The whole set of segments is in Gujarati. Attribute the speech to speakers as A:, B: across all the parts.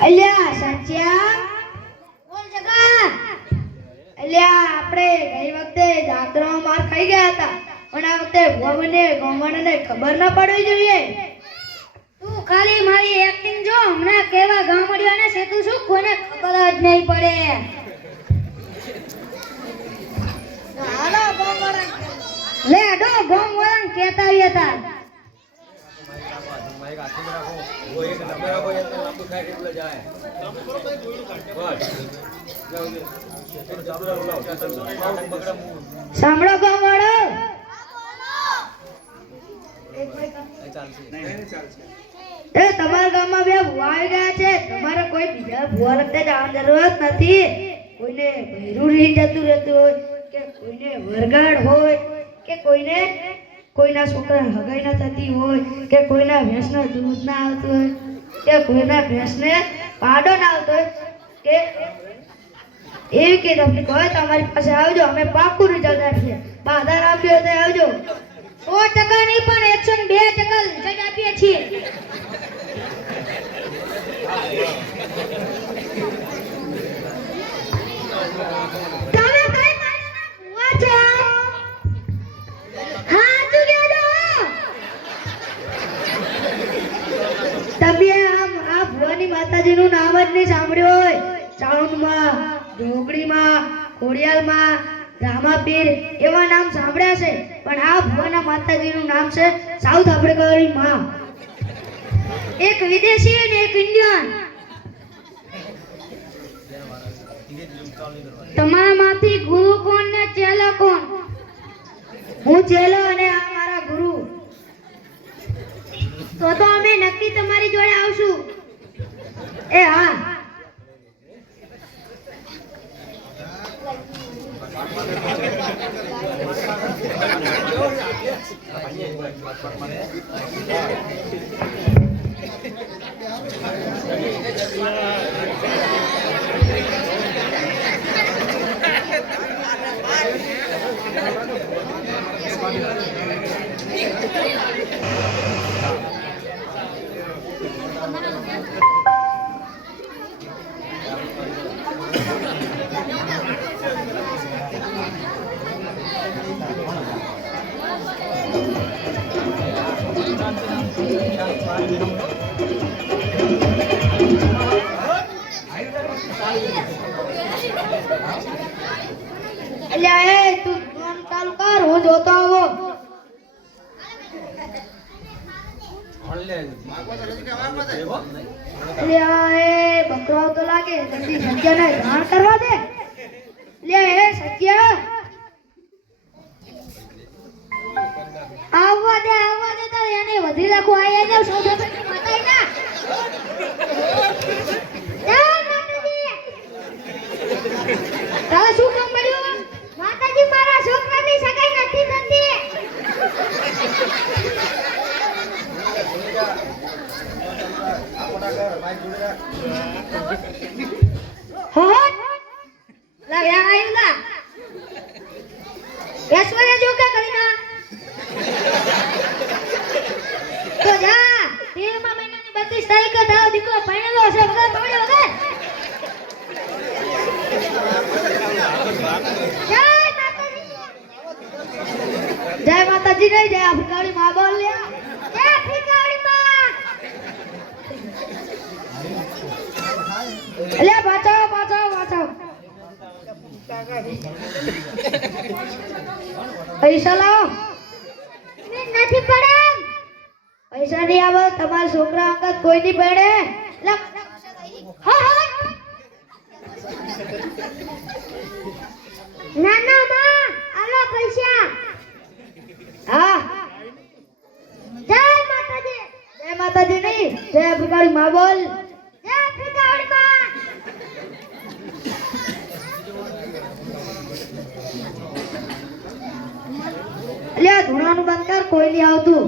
A: અલ્યા સચ્યા? બોલ જગા. અલ્યા આપણે ગઈ વખતે જાત્રા માર ખાઈ ગયા હતા. પણ આ વખતે ભવને ગોમવાને ખબર ના પડવી જોઈએ.
B: તું ખાલી મારી એક્ટિંગ જો હમણાં કેવા ગામડિયાને છે તું શું? કોને ખબર જ નહીં પડે.
A: હાલો ગોમવાને
B: લે ડો ગોમ વાળાને કહેતા આવ્યા હતા
A: સાંભળો ગોમવાળો એ, તમારા ગામમાં બે ભુવા આવી ગયા છે. તમારે કોઈ બીજા જવાની જરૂરત નથી. કોઈને ભૈરું જતું રહેતું હોય, કે કોઈને વરગાડ હોય, કે કોઈને કોઈના છોકરા હગાઈ ના થતી હોય કે કોઈના ભેંસને દૂધ ના આવતું હોય કે કોઈના ભેંસને પાડો ના આવતો હોય કે એવી કે તમને કહે તમારી પાસે આવજો, અમે પાકું રિઝલ્ટ આપીએ. બાધાર આપ્યો તો આવજો.
B: સો ટકા નહીં પણ એકસો બે ટકા રિઝલ્ટ આપીએ છીએ.
A: ચાઉંડમાં ઢોકળીમાં ખોડિયાલમાં, રામાપીર એવા નામ સાંભળ્યા છે. પણ આ ભુવાના માતાજીનું નામ છે સાઉથ આફ્રિકાની માં.
B: એક વિદેશી અને એક ઇન્ડિયન. તમારામાંથી ગુરુ કોણ ને ચેલો કોણ?
A: હું ચેલો અને આ મારા ગુરુ.
B: તો તો અમે નક્કી તમારી જોડે આવશું.
A: એ હા. અલ્યા એ, તું ફોન ચાલુ કર, હું જોતો આવો અલ્યા એ બકરો તો લાગે, જલ્દી સત્યને જાણ કરવા દે. લે સત્ય
B: આવવા દે આવવા દે તારે એને વધી રાખો. આ એને શોધો તો માતાઈ ના. તારે શું કામ પડ્યું માતાજી મારા છોકરાની સગાઈ નથી થતી હોટ લા યા આયુ લા ઐશ્વર્ય જો કે કરી ના તો જા તેરમા મહિનાની બત્રીસ તારીખે તારો દીકરો પરણેલો છે વગર પડ્યો વગર જય માતાજી
A: જય માતાજી નહીં જય આફ્રિકાની માં બોલ લે
B: જય ફ્રીકાવડી માં
A: અલ્યા બચાવો બચાવો બચાવો પૈસા લાવો.
B: નથી પડમ
A: પૈસા નહીં આવે તમારા છોકરા અંગત કોઈ નહીં પડે
B: ના ના માં આલો પૈસા.
A: હા.
B: જય માતાજી.
A: જય માતાજી નહીં જય આફ્રિકાની મા બોલ. લે ધૂણાનું બંધ કર કોઈ નહીં આવતું?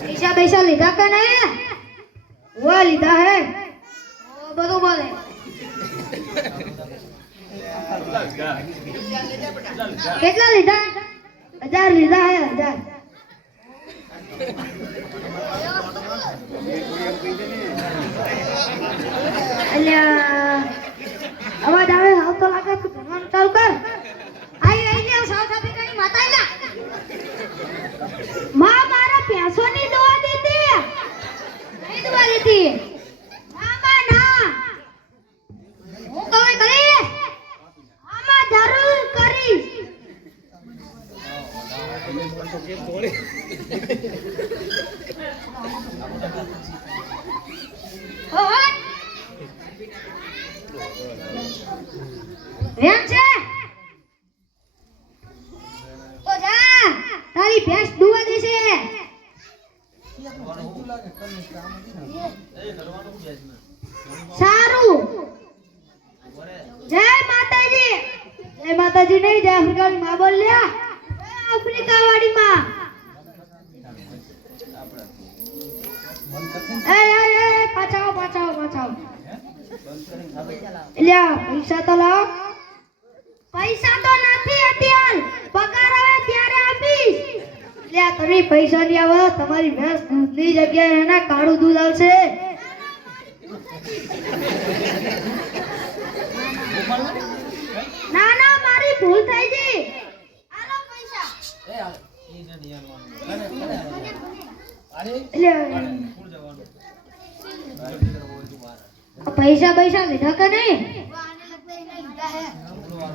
A: પૈસા પૈસા લીધા કે નહીં? વો લીધા હે? બધું બોલે કેટલા લીધા? હજાર લીધા હે, હજાર. અલ્યા, અવાજ આવે હાલ તો લાગે તું ભણવાનું ચાલુ કર.
B: માં મારા કરી. આમાં એમ છે તો જા તારી ભેંસ દુવા દેશે સારું જય માતાજી
A: જય માતાજી નહીં જય આફ્રિકાની માં બોલ લ્યા
B: આફ્રિકા વાળી માં
A: એ એ એ પાછાઓ પાછાઓ પાછાઓ અલ્યા પૈસા તો લાવ
B: પૈસા તો નથી અત્યાર પગાર આવે ત્યારે આપીશ
A: લ્યા તમે પૈસા ની આવો તમારી ભેંસ દૂધની જગ્યાએ એના કાળું દૂધ આવશે
B: ના ના મારી ભૂલ થઈ ગઈ આલો પૈસા
A: અલ્યા
B: પૈસા પૈસા લીધા કે નહીં?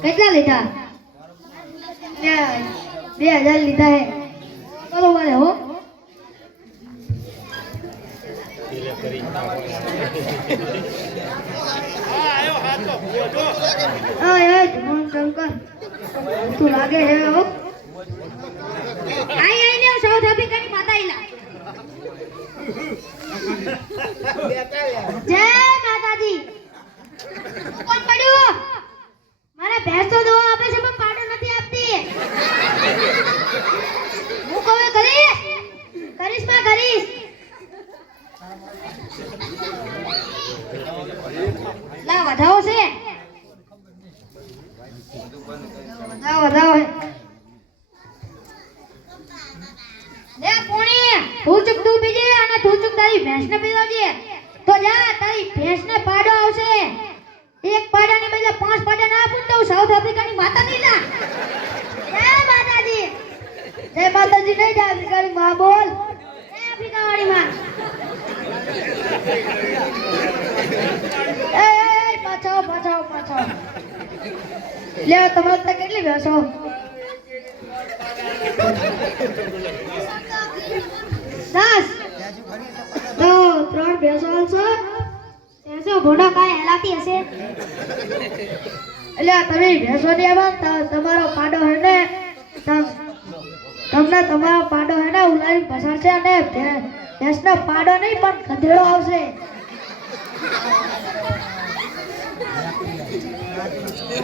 B: કેટલા લીધા?
A: બે હજાર લીધા હે.
B: બરોબર હે.
A: તું લાગે હે હો.
B: આઈ આઈને સૌ થાપી આફ્રિકાની માતા આઈલા જય માતાજી કોણ પડ્યું મારા ભેંસ તો દવા આપે છે પણ પાડો નથી આપતી હું કહું એ કરીશ કરીશમાં કરીશ લા વધાવો છે
A: વધાવો વધાવો હે
B: લે પૂણી તું ચૂક તું બીજી અને તું ચૂક તારી ભેંસને પીવડાવજે તો જા તારી ભેંસને પાડો આવશે. એક પાડાની બદલે પાંચ પાડા ના આપું તો સાઉથ આફ્રિકાની માતા નહીં લા જય માતાજી.
A: જય માતાજી નહીં જય આફ્રિકાની માં બોલ.
B: જય આફ્રિકા વાળી માં
A: એ એ પાછાઓ પાછાઓ પાછાઓ તમારે ત્યાં કેટલી ભેંસો?
B: દસ.
A: તો ભેંસો આવશે
B: એસો ભોંડો કાંઈ હેલાતી હશે?
A: એટલે તમે ભેંસો ની તમારો પાડો હે ને તમ- તમને તમારો પાડો હે ને ઉલારી પસારશે અને ભેંસનો પાડો નહીં પણ ગધેડો આવશે.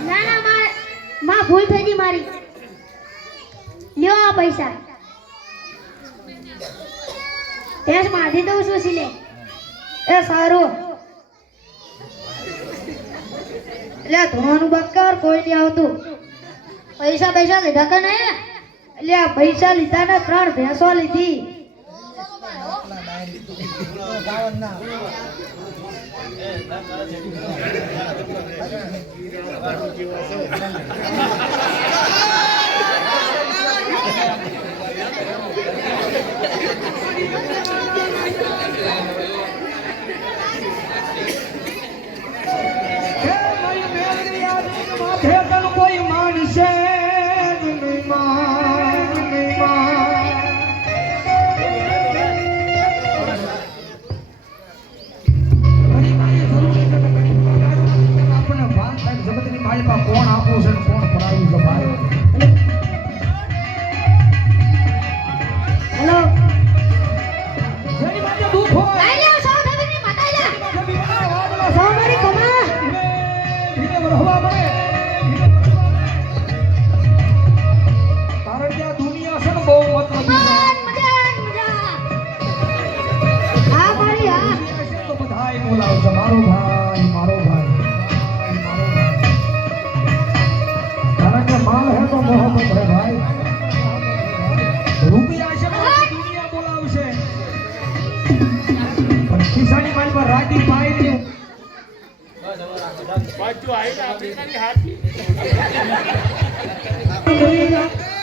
B: ના ના માં માં ભૂલ થઈ ગઈ મારી. લ્યો આ પૈસા. ભેંસ મારી દઉં છું સિલે?
A: એ સારું એટલે ધોવાનું બક્કર કર કોઈ નહીં આવતું
B: પૈસા પૈસા લીધા કે નહીં
A: એટલે આ પૈસા લીધા ને ત્રણ ભેંસો લીધી
C: માથે
B: Thank you.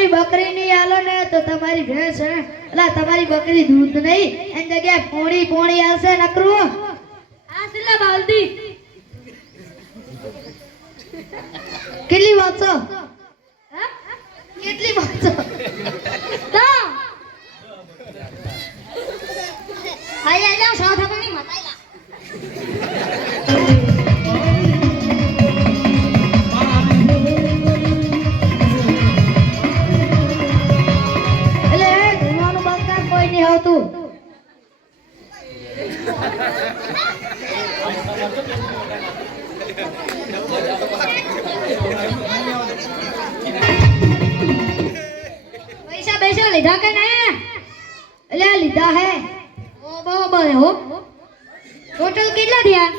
B: એ,
A: તમે બકરી નહીં આલો ને તો તમારી ભેંસ હે? એટલે તમારી બકરી દૂધ નહીં એની જગ્યાએ પોણી પોણી આવશે નકરું.
B: આ સિલ્લા બાલદી.
A: કેટલી વાંચો
B: હા?
A: કેટલી વાંચો
B: તો. આઈ લે સાથ પૈસા પૈસા લીધા કે નહીં?
A: એટલે લીધા હે.
B: ઓ બરાબર હો. ટોટલ કેટલા થયા?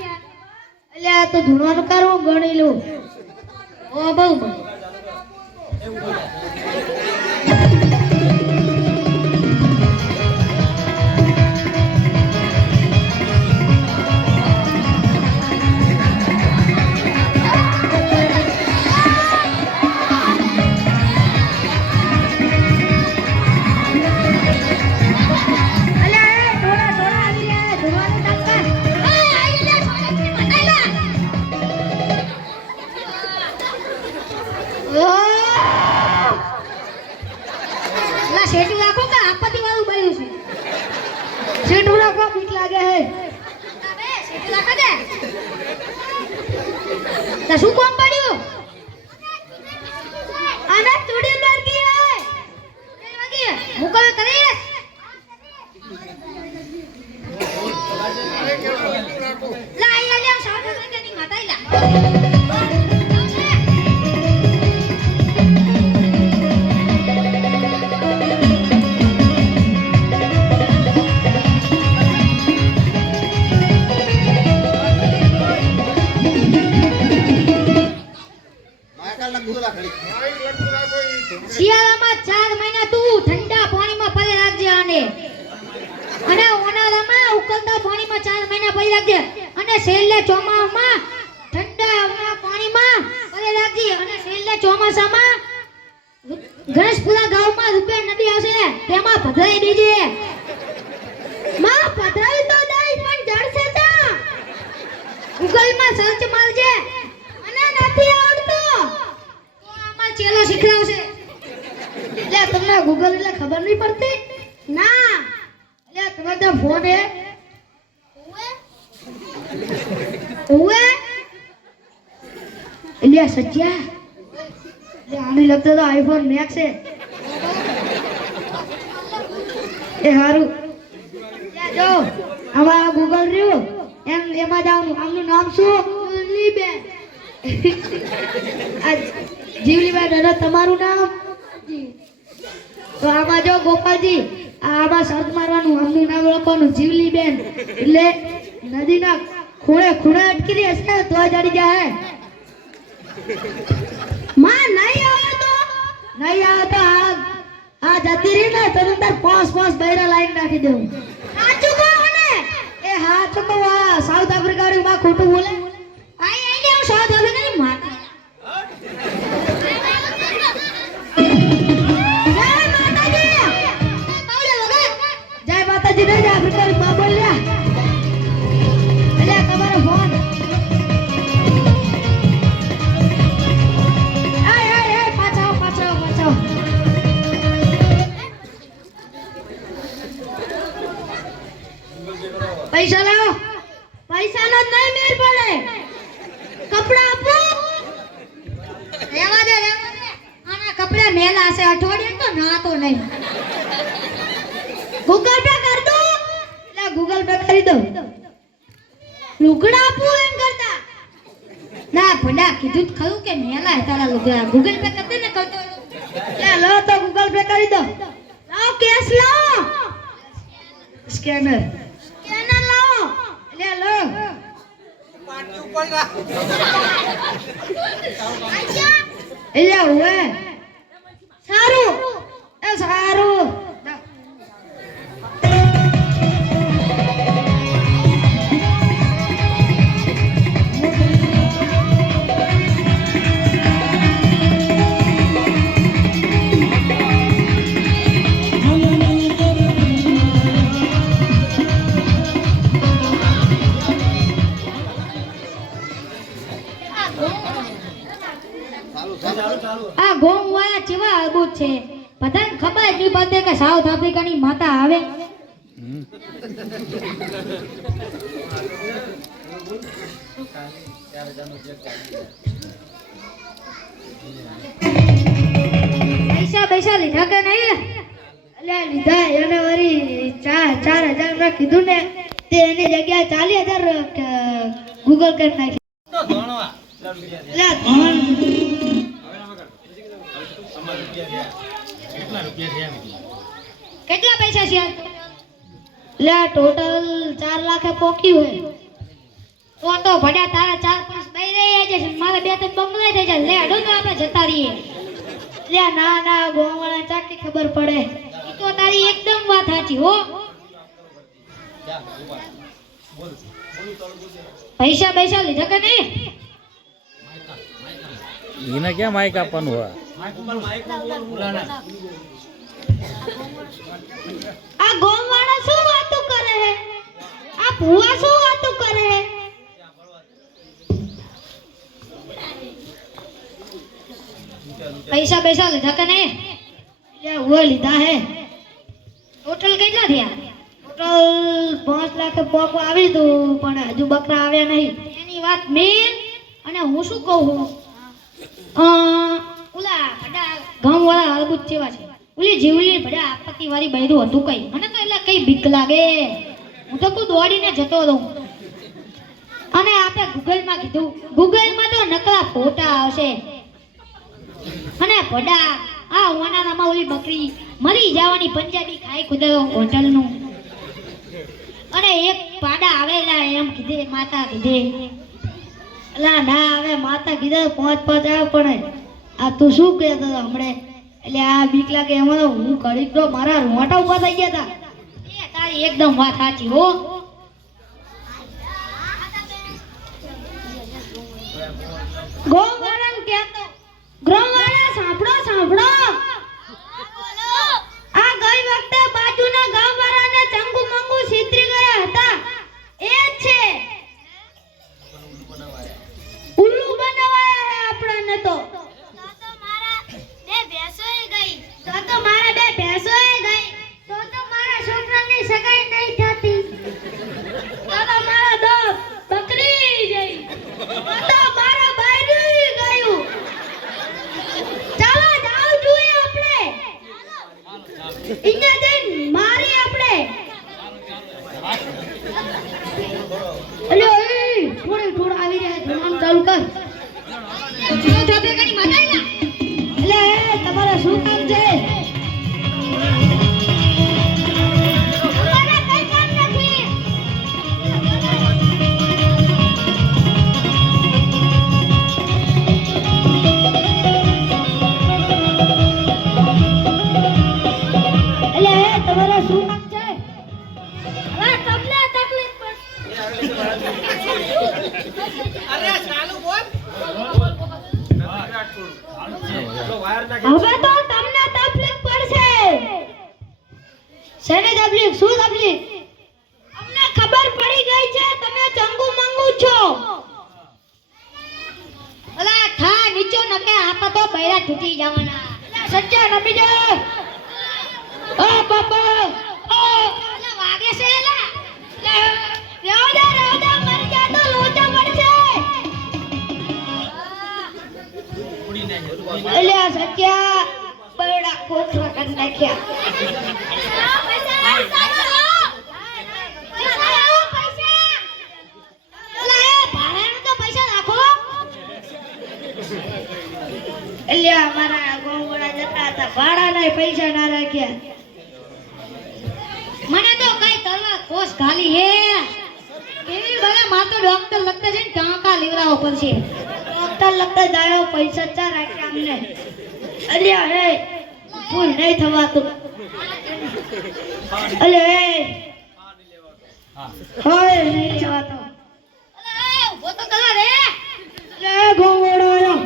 A: એટલે આ તો ધૂણવાનું કરવું ગણી લઉં.
B: ઓ બરાબર શીખડાવશે.
A: એટલે તમને ગૂગલ એટલે ખબર નહીં પડતી?
B: ના.
A: એટલે તમે ત્યાં ફોન હે
B: ઓવે
A: એટલે સજ્જા આની લગતો તો આઈફોન મેક્સ છે. એ સારું જો આમાં ગૂગલ રહ્યું. એમ એમાં જવાનું આમનું નામ શું? જીવલીબેન આ દાદા તમારું નામ? તો આમાં જો ગોપાલજી આ આમાં સર્ચ મારવાનું આમનું નામ લખવાનું જીવલીબેન. એટલે નદીના ખૂણે ખૂણે અટકી રહી હશે તો જડી જાય
B: માં નહીં આવે તો?
A: નહીં આવે તો આ જતી રહી ને તો અંદર પાંચ પાંચ બૈરા લાઈન નાખી દેવું.
B: સાચું કહો ને
A: એ હા તો કહો આ સાઉથ આફ્રિકા વાળી માં ખોટું બોલે.
B: આઈ આઈને હું સાઉથ આફ્રિકાની
A: ને. પૈસા લાવો.
B: પૈસાનો જ નહીં મેળ પડે. કપડા આપો. રેવા દે. આના કપડા મેલા છે, અઠવાડિયે તો નાતો નહીં ગૂગલ પે કર દો
A: એટલે ગૂગલ પે કરી દઉં.
B: લુગડા આપું એમ કરતા. ના ભડા કીધું ખરું કે મેલા તારા લુગડા. ગૂગલ પે કર દે ને કરતો
A: લો તો ગૂગલ પે કરી દો
B: લાવો કેસ લાવો.
A: સ્કેનર
B: સ્કેનર લાવો.
A: લે લો. એટલે હવે
B: સારું.
A: એ સારું.
B: આ ગોમ વાળા ચેવા અદ્ભુત છે. બધાને ખબર એટલી નહીં કે સાઉથ આફ્રિકાની માતા આવે. પૈસા પૈસા લીધા કે નહીં?
A: એટલે લીધા એને વળી ચાર ચાર હજાર રૂપિયા કીધું ને તે એની જગ્યાએ ચાલીસ હજાર ગૂગલ કરી નાખી. એટલે
B: કેટલા પૈસા છે
A: લે ટોટલ ચાર લાખે પોકી હોય
B: તો તો ભડ્યા તારા ચાર પાંચ બઈ રહી છે મારે બે ત્રણ બંગલા થઈ જાય. લે અડો તો આપણે જતા રહીએ.
A: લે ના ના ગોવાળા ચાકી ખબર પડે.
B: એ તો તારી એકદમ વાત સાચી હો. પૈસા પૈસા લીધા કે નહીં?
D: એને ક્યાં માઇક આપવાનું હોય?
B: આ ગોમ વાળા શું વાતો કરે હે આ ભુવા શું વાતો કરે હે પૈસા પૈસા લીધા કે નહીં?
A: એટલે वो લીધા હે.
B: ટોટલ કેટલા થયા?
A: ટોટલ પાંચ લાખ પોક આવી તું પણ હજુ બકરા આવ્યા નહીં.
B: એની વાત મેન અને હું શું કહું? અ, વાળા અદભુત જેવા છે. ઓલી જીવલી ભલે આપત્તિ વાળી બૈરું હતું કઈ. મને તો એટલે કઈ બીક લાગે. હું તો કું દોડીને જતો રહું. અને આપણે ગૂગલમાં કીધું, ગૂગલમાં તો નકલા ફોટા આવશે. અને ભડા, આ વાનાનામાં ઓલી બકરી મરી જવાની પંજાબી ખાઈ કુદરો હોટલનું. અને એક પાડા આવેલા એમ કીધે, માતા કીધે
A: એટલે ના હવે માતા કીધે પાંચ પાંચ આવે પણ આ તું શું કહેતો હતો હમણે? એટલે આ બીક લાગે એમાં હું ઘડીક તો મારા રોંટા ઊભા થઈ ગયા હતા
B: તારી એકદમ વાત સાચી હો. ગોવાળાને
A: તકલીફ શું તકલીફ? અમને ખબર પડી ગઈ છે તમે ચંગુ મંગુ છો. અલા થા નીચો નકે આપા તો બૈરા તૂટી જવાના. સચ્ચા નબી જો ઓ બાપા. ઓ અલા વાગે છે એલા રેવડા રેવડા મર જા તો લોચા પડશે. અલ્યા સચ્ચા. બૈરા કોઠા કરી નાખ્યા. અલ્યા અમારા હતા. ભાડાના પૈસા ના રાખ્યા. મને તો કઈ કરવા કોસ ખાલી હે. એવી તો ડોક્ટર લગતા છે ને ટાંકા લેવડાવો પડશે. ડોક્ટર લગતા જાય પૈસા ચા રાખ્યા અમને. અલ્યા હે, ભૂલ નહીં થવાતું. અલે હાય નહીં લેવાતો અલે ઊભો તો કલા રે લે ગોવડો આયો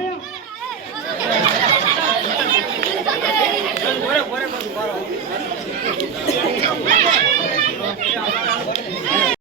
A: બોરે બોરે બધું